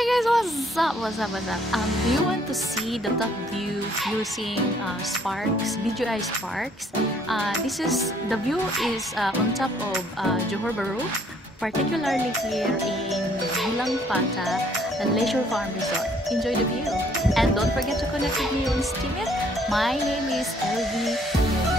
Hey guys, what's up? Do you want to see the top view using Sparks, DJI Sparks? The view is on top of Johor Bahru, particularly here in Bilang Pata, a leisure farm resort. Enjoy the view, and don't forget to connect with me on Steemit. My name is LV